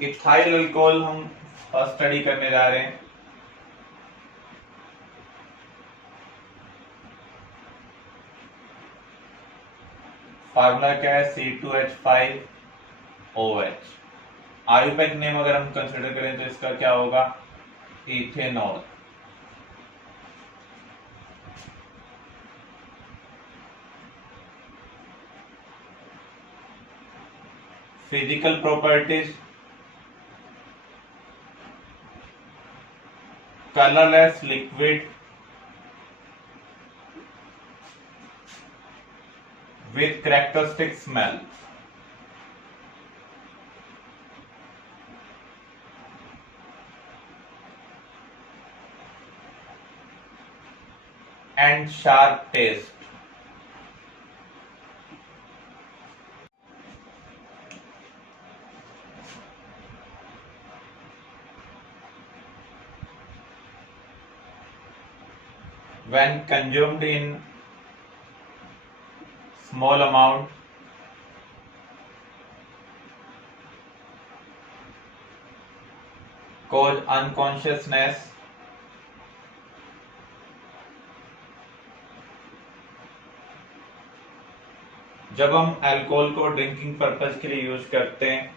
Ethyl alcohol हम first study करने जा रहे हैं। फार्मूला क्या है? C2H5OH। आयुपैक नेम अगर हम कंसिडर करें तो इसका क्या होगा? Ethanol. Physical properties, colourless liquid with characteristic smell। and sharp taste। when consumed in small amount cause unconsciousness जब हम अल्कोहल को ड्रिंकिंग पर्पज के लिए यूज करते हैं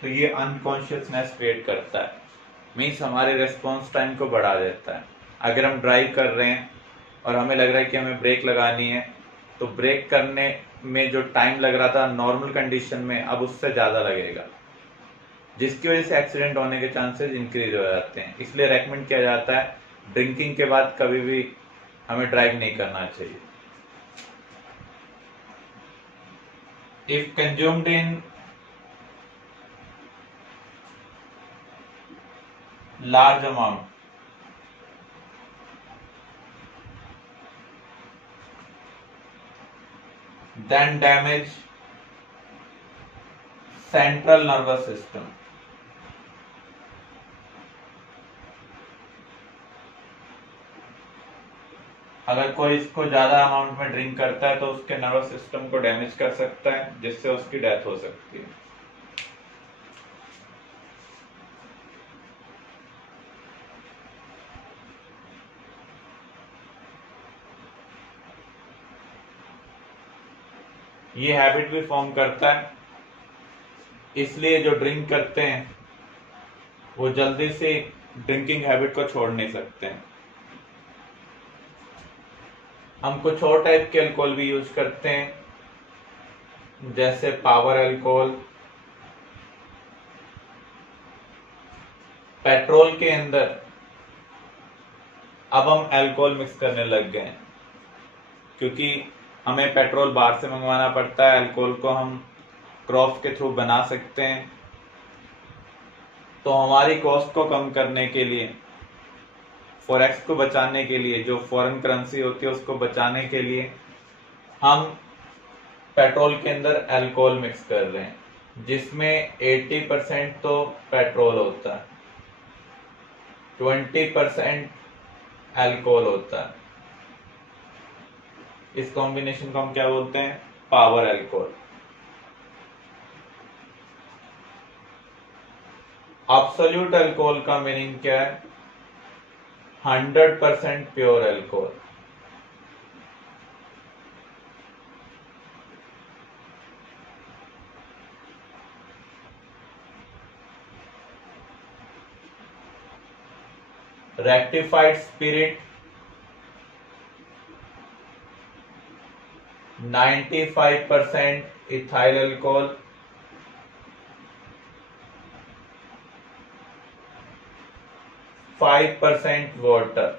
तो ये अनकॉन्शियसनेस क्रिएट करता है, मीन्स हमारे रेस्पॉन्स टाइम को बढ़ा देता है। अगर हम ड्राइव कर रहे हैं और हमें लग रहा है कि हमें ब्रेक लगानी है तो ब्रेक करने में जो टाइम लग रहा था नॉर्मल कंडीशन में अब उससे ज़्यादा लगेगा, जिसकी वजह से एक्सीडेंट होने के चांसेस इंक्रीज हो जाते हैं। इसलिए रेकमेंड किया जाता है ड्रिंकिंग के बाद कभी भी हमें ड्राइव नहीं करना चाहिए। If consumed in large amount then damage central nervous system। अगर कोई इसको ज्यादा अमाउंट में ड्रिंक करता है तो उसके नर्वस सिस्टम को डैमेज कर सकता है, जिससे उसकी डेथ हो सकती है। ये हैबिट भी फॉर्म करता है, इसलिए जो ड्रिंक करते हैं वो जल्दी से ड्रिंकिंग हैबिट को छोड़ नहीं सकते हैं। हम कुछ और टाइप के अल्कोहल भी यूज करते हैं, जैसे पावर अल्कोहल। पेट्रोल के अंदर अब हम अल्कोहल मिक्स करने लग गए हैं, क्योंकि हमें पेट्रोल बाहर से मंगवाना पड़ता है, अल्कोहल को हम क्रॉप्स के थ्रू बना सकते हैं। तो हमारी कॉस्ट को कम करने के लिए, फॉरेक्स को बचाने के लिए, जो फॉरेन करेंसी होती है उसको बचाने के लिए हम पेट्रोल के अंदर अल्कोहल मिक्स कर रहे हैं, जिसमें 80% तो पेट्रोल होता है, 20% अल्कोहल होता है। इस कॉम्बिनेशन को हम क्या बोलते हैं? Power alcohol. एब्सोल्यूट अल्कोहल का मीनिंग क्या है? 100% pure alcohol. Rectified spirit 95% ethyl alcohol, 5% water.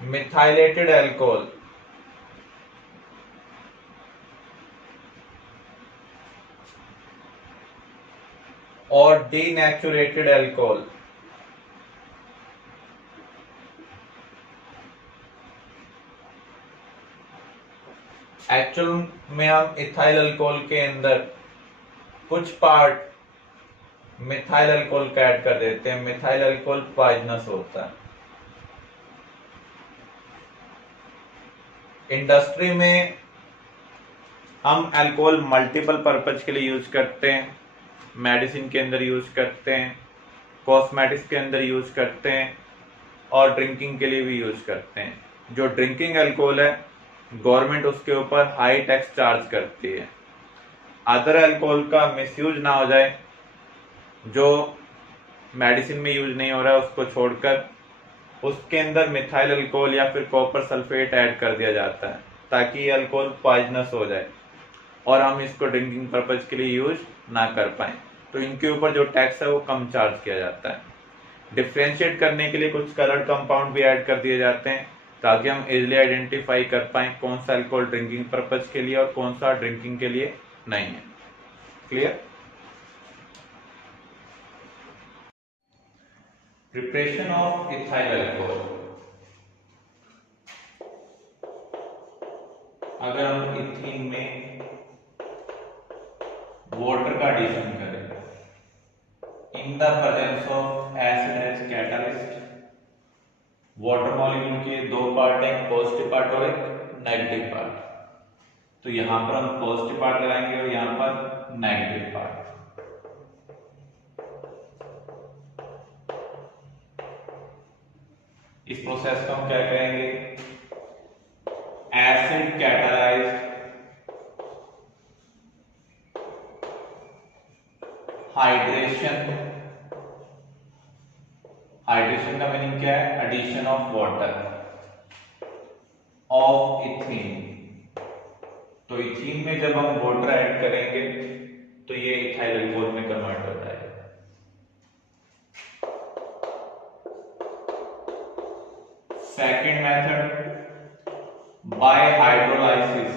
Methylated alcohol और डीनेचुरेटेड अल्कोहल। एक्चुअल में हम इथाइल अल्कोहल के अंदर कुछ पार्ट मिथाइल अल्कोहल का ऐड कर देते हैं। मिथाइल अल्कोहल पॉइजनस होता है। इंडस्ट्री में हम अल्कोहल मल्टीपल पर्पज के लिए यूज करते हैं, मेडिसिन के अंदर यूज करते हैं, कॉस्मेटिक्स के अंदर यूज करते हैं और ड्रिंकिंग के लिए भी यूज करते हैं। जो ड्रिंकिंग अल्कोहल है, गवर्नमेंट उसके ऊपर हाई टैक्स चार्ज करती है। अदर अल्कोहल का मिसयूज ना हो जाए, जो मेडिसिन में यूज नहीं हो रहा है उसको छोड़कर उसके अंदर मिथाइल अल्कोहल या फिर कॉपर सल्फेट ऐड कर दिया जाता है ताकि ये अल्कोहल पॉइजनस हो जाए और हम इसको ड्रिंकिंग पर्पज के लिए यूज ना कर पाए। तो इनके ऊपर जो टैक्स है वो कम चार्ज किया जाता है। डिफ्रेंशिएट करने के लिए कुछ कलर्ड कंपाउंड भी ऐड कर दिए जाते हैं ताकि हम इजिली आइडेंटिफाई कर पाए कौन सा अल्कोहल ड्रिंकिंग पर्पज के लिए और कौन सा ड्रिंकिंग के लिए नहीं है। Clear? Preparation of ethyl alcohol. अगर हम इथीन में वाटर का एडिशन करें in the presence of acid as catalyst, water molecule के दो पार्ट, एक पॉजिटिव पार्ट और एक नेगेटिव पार्ट। तो यहां पर हम पॉजिटिव पार्ट लगाएंगे और यहां पर नेगेटिव पार्ट। इस प्रोसेस को हम क्या कहेंगे? Acid catalysed hydration. हाइड्रेशन का मीनिंग क्या है? Addition of water of ethene. तो इथीन में जब हम वाटर ऐड करेंगे तो ये इथाइल अल्कोहल में कन्वर्ट होता है। Second method, bye hydrolysis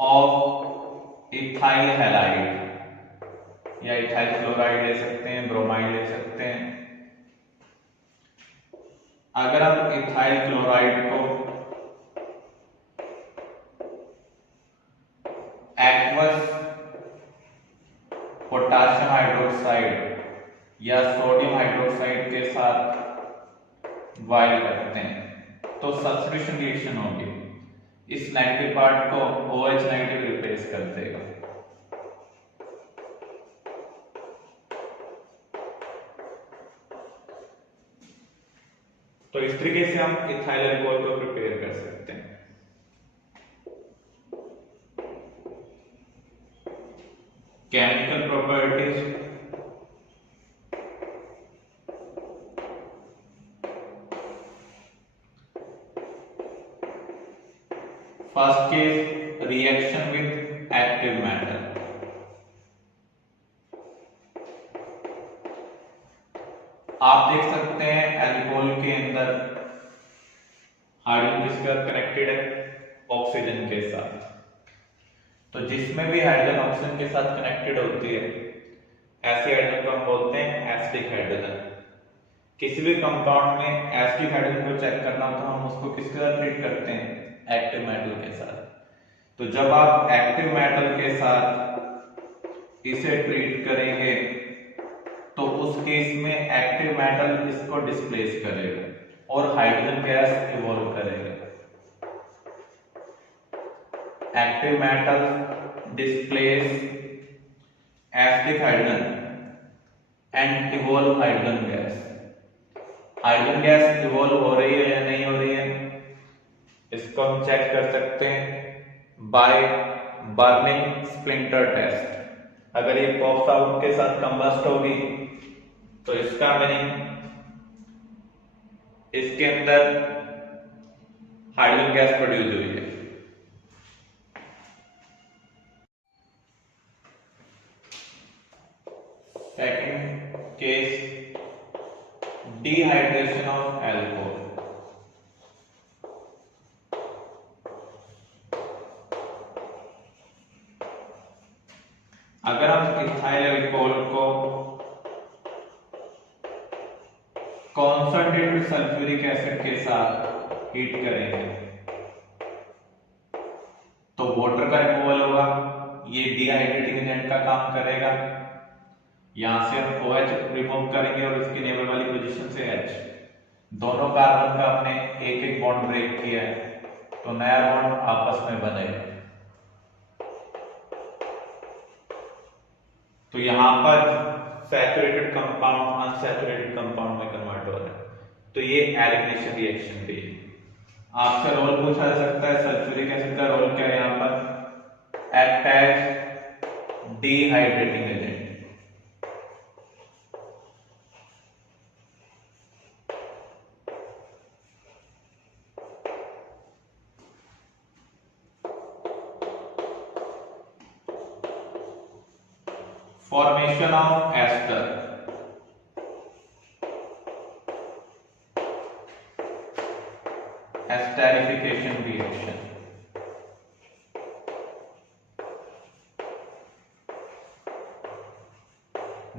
of ethyl halide या इथाइल क्लोराइड ले सकते हैं, ब्रोमाइड ले सकते हैं। अगर हम इथाइल क्लोराइड को एक्वस पोटाशियम हाइड्रोक्साइड या सोडियम हाइड्रोक्साइड के साथ बॉयल करते हैं तो सब्स्टिट्यूशन रिएक्शन होगी। इस नेगेटिव पार्ट को OH नेगेटिव रिप्लेस कर देगा। तो इस तरीके से हम इथाइल अल्कोहल को प्रिपेयर कर सकते हैं। Chemical properties, first case reaction with active metal. आप देख सकते हैं अल्कोहल के अंदर हाइड्रोजन किसके साथ कनेक्टेड है? ऑक्सीजन के साथ। तो जिसमें भी हाइड्रोजन ऑक्सीजन के साथ कनेक्टेड होती है ऐसे हाइड्रोजन को हम बोलते हैं एसिडिक हाइड्रोजन। किसी भी कंपाउंड में एसिडिक हाइड्रोजन को चेक करना हो तो हम उसको किसके साथ ट्रीट करते हैं? एक्टिव मेटल के साथ। तो जब आप एक्टिव मेटल के साथ इसे ट्रीट करेंगे तो उस केस में एक्टिव मेटल इसको डिस्प्लेस करेगा और हाइड्रोजन गैस इवॉल्व करेगा। Active metal displace acidic hydrogen and evolve hydrogen gas. Hydrogen gas evolve हो रही है या नहीं हो रही है इसको हम चेक कर सकते हैं बाय बर्निंग स्प्लिंटर टेस्ट। अगर ये पॉप्स आउट के साथ कंबस्ट होगी तो इसका मीनिंग इसके अंदर हाइड्रोजन गैस प्रोड्यूस हुई है। Second case, dehydration of alcohol. अगर हम इथाइल अल्कोहल को कॉन्संट्रेटेड सल्फ्यूरिक एसिड के साथ हीट करेंगे तो वाटर का रिमूवल होगा, ये डिहाइड्रेटिंग एजेंट का काम करेगा। यहां से हम OH रिमूव करेंगे और इसकी नेबल वाली पोजीशन से H। दोनों कार्बन का हमने एक एक बॉन्ड ब्रेक किया है, तो नया बॉन्ड आपस में बनेगा। तो यहां पर सैचुरेटेड कंपाउंड अनसैचुरेटेड कंपाउंड में कन्वर्ट हो रहा है, तो ये एलिमिनेशन रिएक्शन भी है। आपसे रोल पूछा जा सकता है, सल्फ्यूरिक एसिड का रोल क्या है यहां पर? Act as dehydrating agent. Formation of ester, esterification reaction।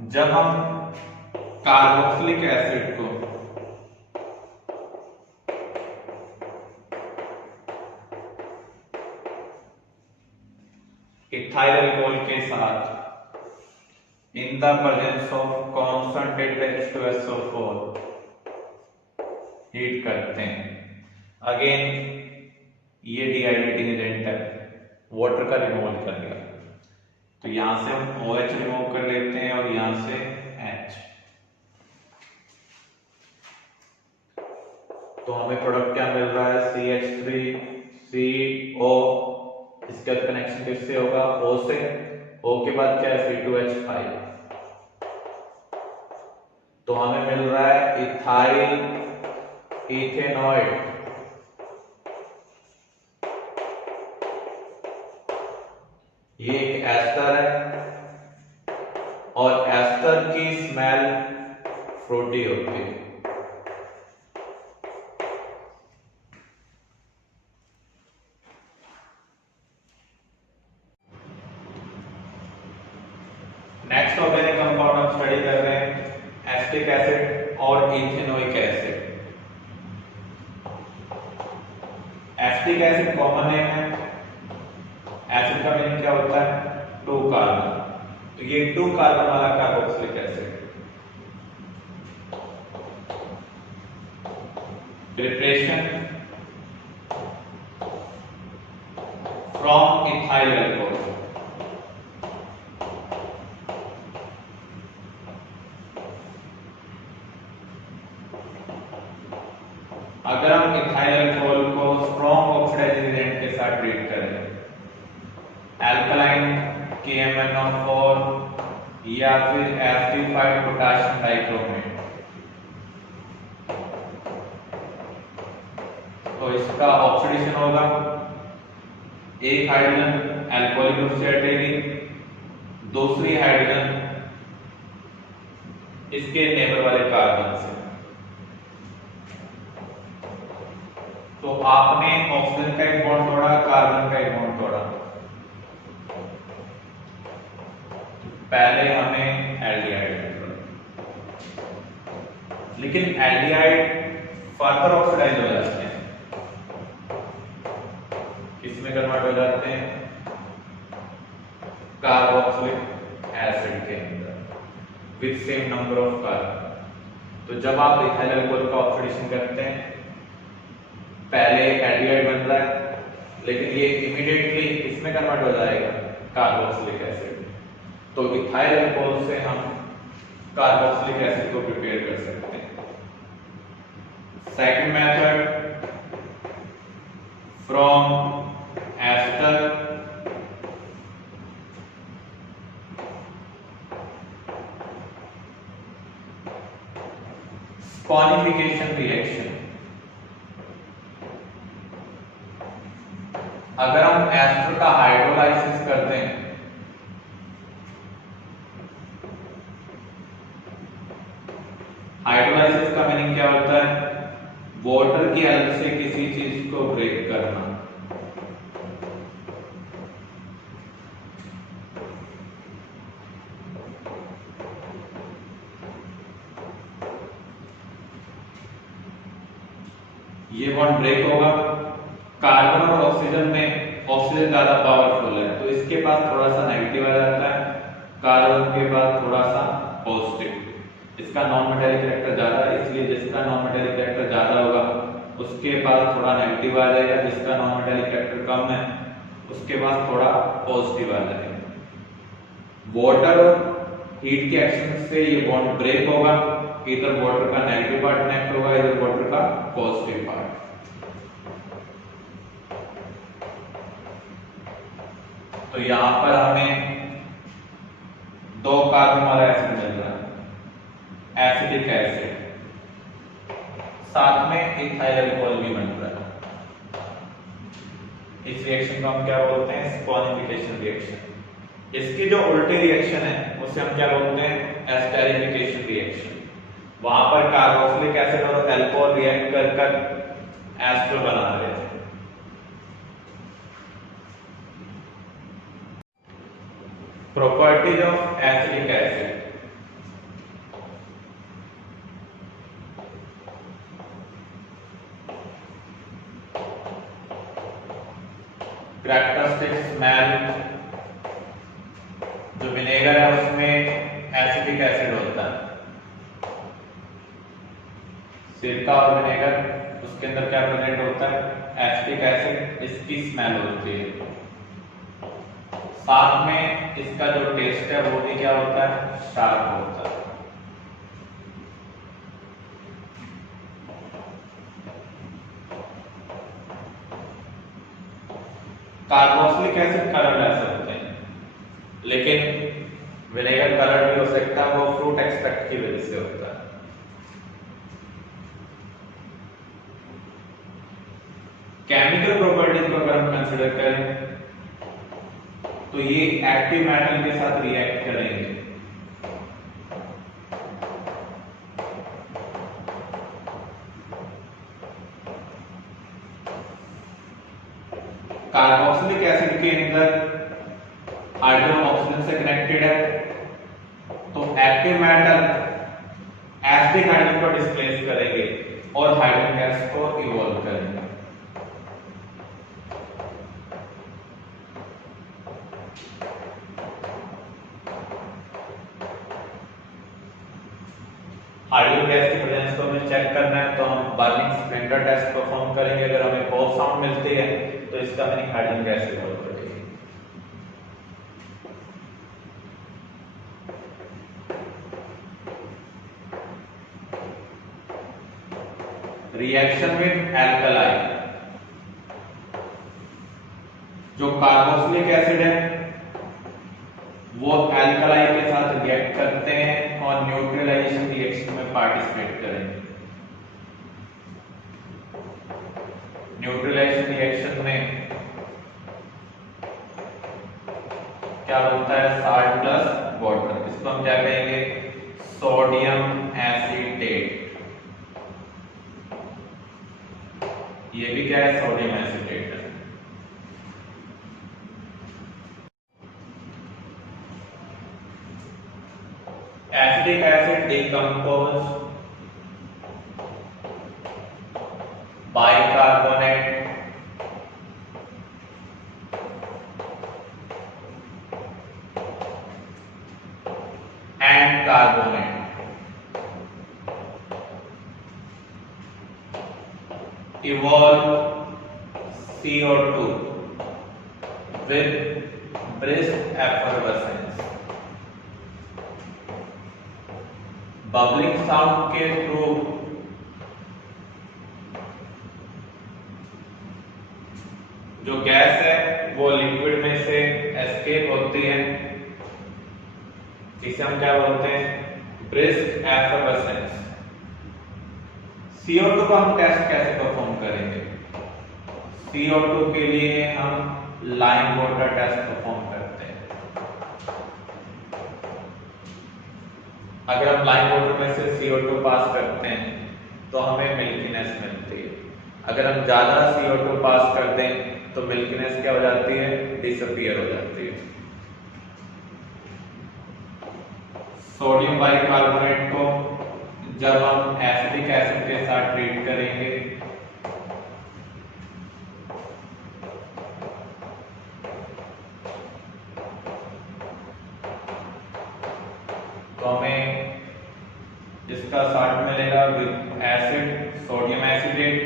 जब हम कार्बोक्सिलिक एसिड को इथाइल अल्कोहल के साथ in the presence of concentrated H2SO4 heat करते हैं, अगेन ये डिहाइड्रेटिंग एजेंट है, वाटर का रिमूवल करेगा। तो यहां से हम OH रिमूव कर लेते हैं और यहां से H, तो हमें प्रोडक्ट क्या मिल रहा है? CH3CO। इसका कनेक्शन किससे होगा? O से। O के बाद क्या है? C2H5। तो हमें मिल रहा है इथाइल इथेनॉइड। ये एक एस्टर है और एस्टर की स्मेल फ्रूटी होती है। नेक्स्ट ऑर्गेनिक कंपाउंड हम स्टडी कर रहे हैं एसिटिक एसिड और ethanoic acid. Acetic acid common name है। एसिड का मीनिंग क्या होता है? 2 कार्बन। तो ये 2 कार्बन वाला carboxylic acid. Preparation from ethyl alcohol. अगर हम इथाइल अल्कोहल को स्ट्रॉन्ग ऑक्सीडाइजिंग एजेंट के साथ ट्रीट करें, अल्कलाइन KMnO4 या फिर एसिडिफाइड पोटेशियम डाइक्रोमेट, तो इसका ऑक्सीडेशन होगा। एक हाइड्रोजन अल्कोहलिक ग्रुप से हटेगी, दूसरी हाइड्रोजन इसके नेबर वाले कार्बन से। तो आपने ऑक्सीजन का एक बॉन्ड तोड़ा, कार्बन का एक बॉन्ड तोड़ा, पहले हमें एल्डिहाइड मिला, लेकिन एल्डिहाइड फर्दर ऑक्सीडाइज हो जाते हैं, किसमें कन्वर्ट हो जाते हैं? कार्बोक्सिलिक एसिड के अंदर with same number of carbon. तो जब आप इथाइल अल्कोहल का ऑक्सीडेशन करते हैं, पहले एल्डिहाइड बन रहा है, लेकिन ये इमीडिएटली इसमें कन्वर्ट हो जाएगा कार्बोक्सिलिक एसिड। तो इथाइल अल्कोहल से हम कार्बोक्सिलिक एसिड को प्रिपेयर कर सकते हैं। Second method, from ester saponification reaction. अगर हम एस्टर का हाइड्रोलाइसिस करते हैं, हाइड्रोलाइसिस का मीनिंग क्या होता है? वाटर की हेल्प से किसी चीज को ब्रेक करना। ये बॉन्ड ब्रेक होगा। कार्बन और ऑक्सीजन में ऑक्सीजन ज्यादा पावरफुल है, तो इसके पास थोड़ा सा नेगेटिव आ जाता है, कार्बन के पास थोड़ा सा पॉजिटिव। इसका नॉन मेटालिक कैरेक्टर ज्यादा है, इसलिए जिसका नॉन मेटालिक कैरेक्टर ज्यादा होगा उसके पास थोड़ा नेगेटिव आ जाएगा, जिसका नॉन मेटालिक कैरेक्टर कम है उसके पास थोड़ा पॉजिटिव आ जाएगा। वाटर हीट के एक्शन से ये बॉन्ड ब्रेक होगा, इधर वाटर का नेगेटिव पार्ट कनेक्ट होगा, इधर वाटर का पॉजिटिव पार्ट। तो यहां पर हमें 2 कार्बन वाला एसिड मिल रहा है, एसिडिक एसिड, साथ में इथाइल अल्कोहल भी बन रहा है। इस रिएक्शन को हम क्या बोलते हैं? स्पॉनिफिकेशन रिएक्शन। इसकी जो उल्टी रिएक्शन है उसे हम क्या बोलते हैं? Esterification reaction. वहां पर कार्बोक्सिलिक एसिड और अल्कोहल रिएक्ट कर एस्टर बना रहे थे। Properties of acetic acid. Characteristic smell, जो विनेगर है उसमें एसिटिक एसिड होता है, सिरका और विनेगर उसके अंदर क्या प्रेजेंट होता है? एसिटिक एसिड, इसकी स्मेल होती है। साथ में इसका जो टेस्ट है वो भी क्या होता है? शार्प होता है। कार्बोक्सिलिक एसिड कलरलेस होते हैं, लेकिन विनेगर कलर भी हो सकता है, वो फ्रूट एक्सट्रैक्ट की वजह से होता है। केमिकल प्रॉपर्टीज को अगर हम कंसीडर करें तो ये एक्टिव मेटल के साथ रिएक्ट करेंगे। कार्बोक्सिलिक एसिड के अंदर हाइड्रोजन ऑक्सीजन से कनेक्टेड है, तो एक्टिव मेटल एसिडिक हाइड्रोजन को डिस्प्लेस करेंगे और हाइड्रोजन गैस को इवॉल्व करेंगे। हाइड्रोजन गैस की प्रेजेंस को हमें चेक करना है तो हम बर्निंग स्प्लिंटर टेस्ट परफॉर्म करेंगे। अगर हमें पॉप साउंड मिलती है तो इसका मीनिंग हाइड्रोजन गैस इवॉल्व करेगी। रिएक्शन विद एल्कलाई, जो कार्बोक्सिलिक एसिड है वो एल्कलाई के साथ रिएक्ट करते हैं और न्यूट्रलाइजेशन रिएक्शन में पार्टिसिपेट करेंगे। न्यूट्रलाइजेशन रिएक्शन में क्या होता है? साल्ट प्लस वाटर, इसको हम क्या कहेंगे? Sodium acetate. ये भी क्या है? सोडियम एसीटेट है। Acidic acid decompose bicarbonate and carbonate. Evolve CO2 with brisk effervescence। Bubbling sound के थ्रू जो गैस है वो लिक्विड में से एस्केप होती है, इसे हम क्या बोलते हैं? Brisk effervescence. CO2 का हम टेस्ट कैसे परफॉर्म करेंगे? CO2 के लिए हम लाइम वाटर टेस्ट परफॉर्म करते हैं। अगर हम लाइम वाटर में से CO2 पास करते हैं तो हमें मिल्कीनेस मिलती है। अगर हम ज्यादा CO2 पास कर दें तो मिल्कीनेस क्या हो जाती है? डिसअपीयर हो जाती है। सोडियम बाइकार्बोनेट को जब हम एसिडिक एसिड के साथ ट्रीट करेंगे तो हमें इसका साल्ट मिलेगा एसिड सोडियम एसिडेट,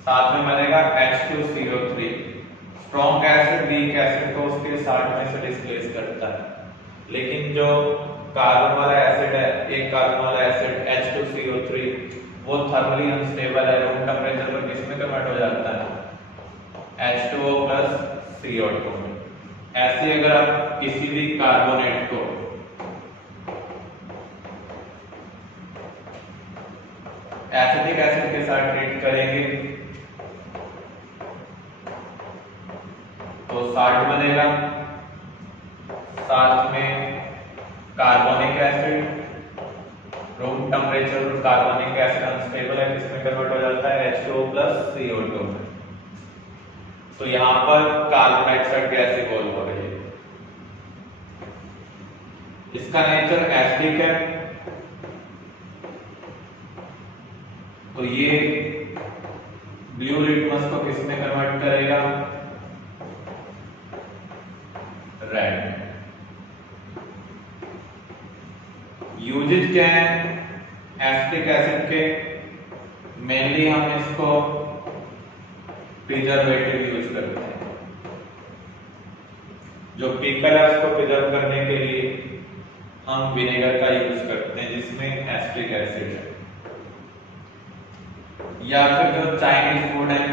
साथ में बनेगा H2CO3। Strong acid weak acid को उसके साथ में से डिस्प्लेस करता है, लेकिन जो कार्बन वाला एसिड है, एक कार्बन वाला एसिड H2CO3, वो थर्मली अनस्टेबल है, रूम टेम्परेचर पर किसमें कन्वर्ट हो जाता है, H2O प्लस CO2 में। ऐसे अगर आप किसी भी कार्बोनेट को एसिटिक एसिड के साथ ट्रीट करेंगे तो साल्ट बनेगा, साथ में कार्बोनिक एसिड, रूम टेम्परेचर पर कार्बोनिक एसिड अनस्टेबल है, किसमें कन्वर्ट हो जाता है, H2O प्लस CO2 में। तो यहां पर कार्बन डाइऑक्साइड गैस इवॉल्व हो रही है, इसका नेचर एसिडिक है, तो ये ब्लू लिटमस को किसमें कन्वर्ट करेगा, रेड। यूजेज क्या है एसिटिक एसिड के, मेनली हम इसको प्रिजर्वेटिव यूज करते हैं, जो पिकल है उसको प्रिजर्व करने के लिए हम विनेगर का यूज करते हैं जिसमें एसिटिक एसिड है, या फिर जो चाइनीज फूड है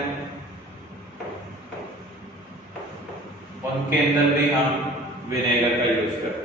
उनके अंदर भी हम विनेगर का यूज करते हैं।